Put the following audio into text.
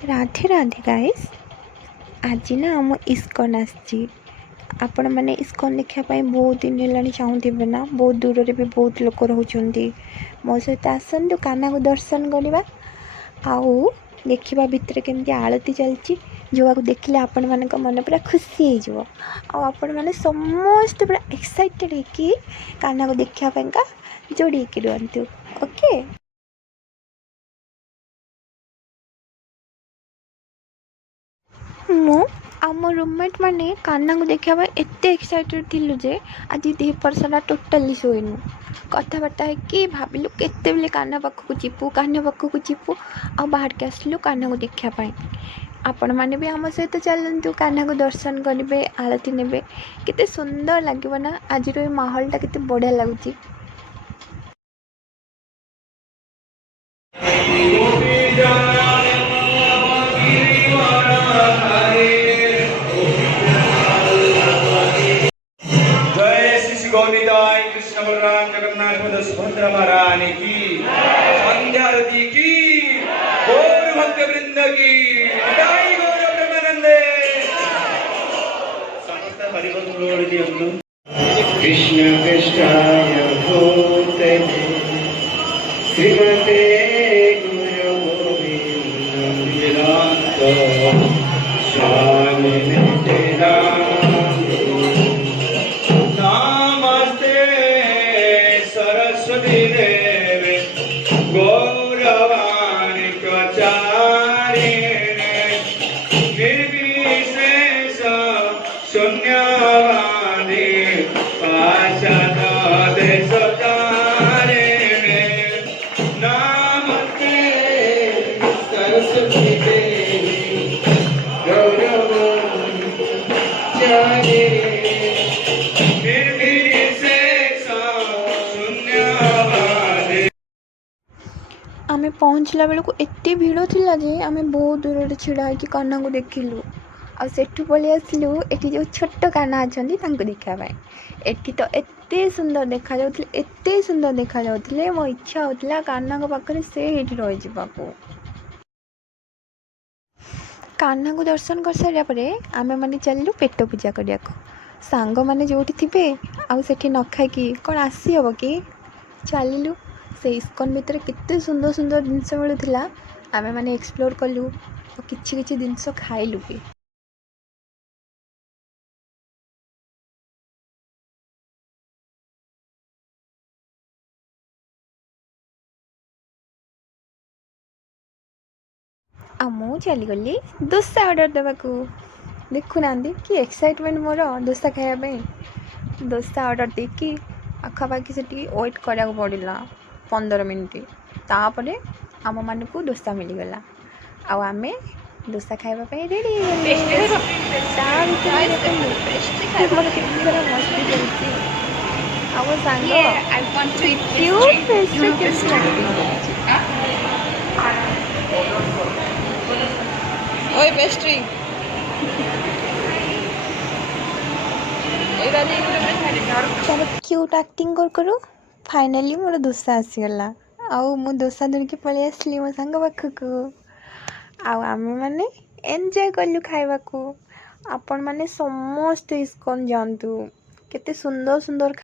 Radhe Radhe guys. आज ना आम इस्कन आसी आपण मैंने इस्कन देखापी बहुत दिन है चाहूे ना। बहुत दूर रे भी बहुत लोक रोचे मो सहित आसतु काना को दर्शन करवा आउ देखा भितर केमती आलती चलती जो देखिले आपण मान मन पूरा खुशी हो आपण मैंने समस्त पूरा एक्साइटेड है काना को देखापी जोड़ी रुहतु। ओके मु आम रूममेट मैंने काना को देखा एत एक्साइटेड थिलु जे आज दीपर सारा टोटाली शोनु कथबार्ता है भाविलु केते बेले काना पाखक जीपू काना पाखक जीपू आ बाहर के आसलु काना को देखापी। आपण मैंने भी आम सहित चलतु काना को दर्शन करेंगे आलती ने केते सुंदर लगे ना। आज माहौलटा केते बढ़िया लगुच। गौरीताई कृष्ण बलराम जगन्नाथ सुभद्रा महारानी की संध्या आरती की गौर भक्त वृंद की जय गौर ब्रह्मानंदे समस्त हरिवंश दियंतु। कृष्ण कृष्णाय भूतले श्रीमते गुरु गोविंद वेदांत स्वामिने तेरा देवे गौरवाणी प्रचारिणे निर्विशेष शून्यवादी पाशद देशचारिणे नमस्ते सरस्वती देवी गौरवाणी प्रचारिणे आमे पहुँचला बेलू एत भिड़ थिला जे आमे बहुत दूर छिड़ा होगी काना को देखिलु आठू पलि आसलु एटी जो छोट काना अच्छा देखापी। एटी तो एत सुंदर देखा एत सुंदर देखा मो इच्छा होता काना को पाखे से रही काना को दर्शन कर सारे आमे माने चलू पेट पूजा करने सांग मैंने जो थे आठ न खाई कौन आसी हम कि चलू से इस्कन भितर केते सुंदर सुंदर जिनस मिलूला आमे माने एक्सप्लोर कलु और किछि किछि जिनस खाइलु भी। आ मु चलीगली दोसा ऑर्डर देवाकू देखुना कि एक्साइटमेंट मोर दोसा खायापी। दोसा ऑर्डर देकी आखापाखि से वेट करा पड़ा 15 मिनट तापर आम मान को दोसा मिलगला आमे दोसा खावाई रेडी पेस्ट्री क्यूट एक्टिंग करू फाइनाली मोर दोसा आसीगला आउ मु दोसा धरिकी पलि आसली मो सांग पाखक आमे माने एंजॉय कलु खाइबाकू। आपण माने समस्त इस्कन जानतु केते सुंदर सुंदर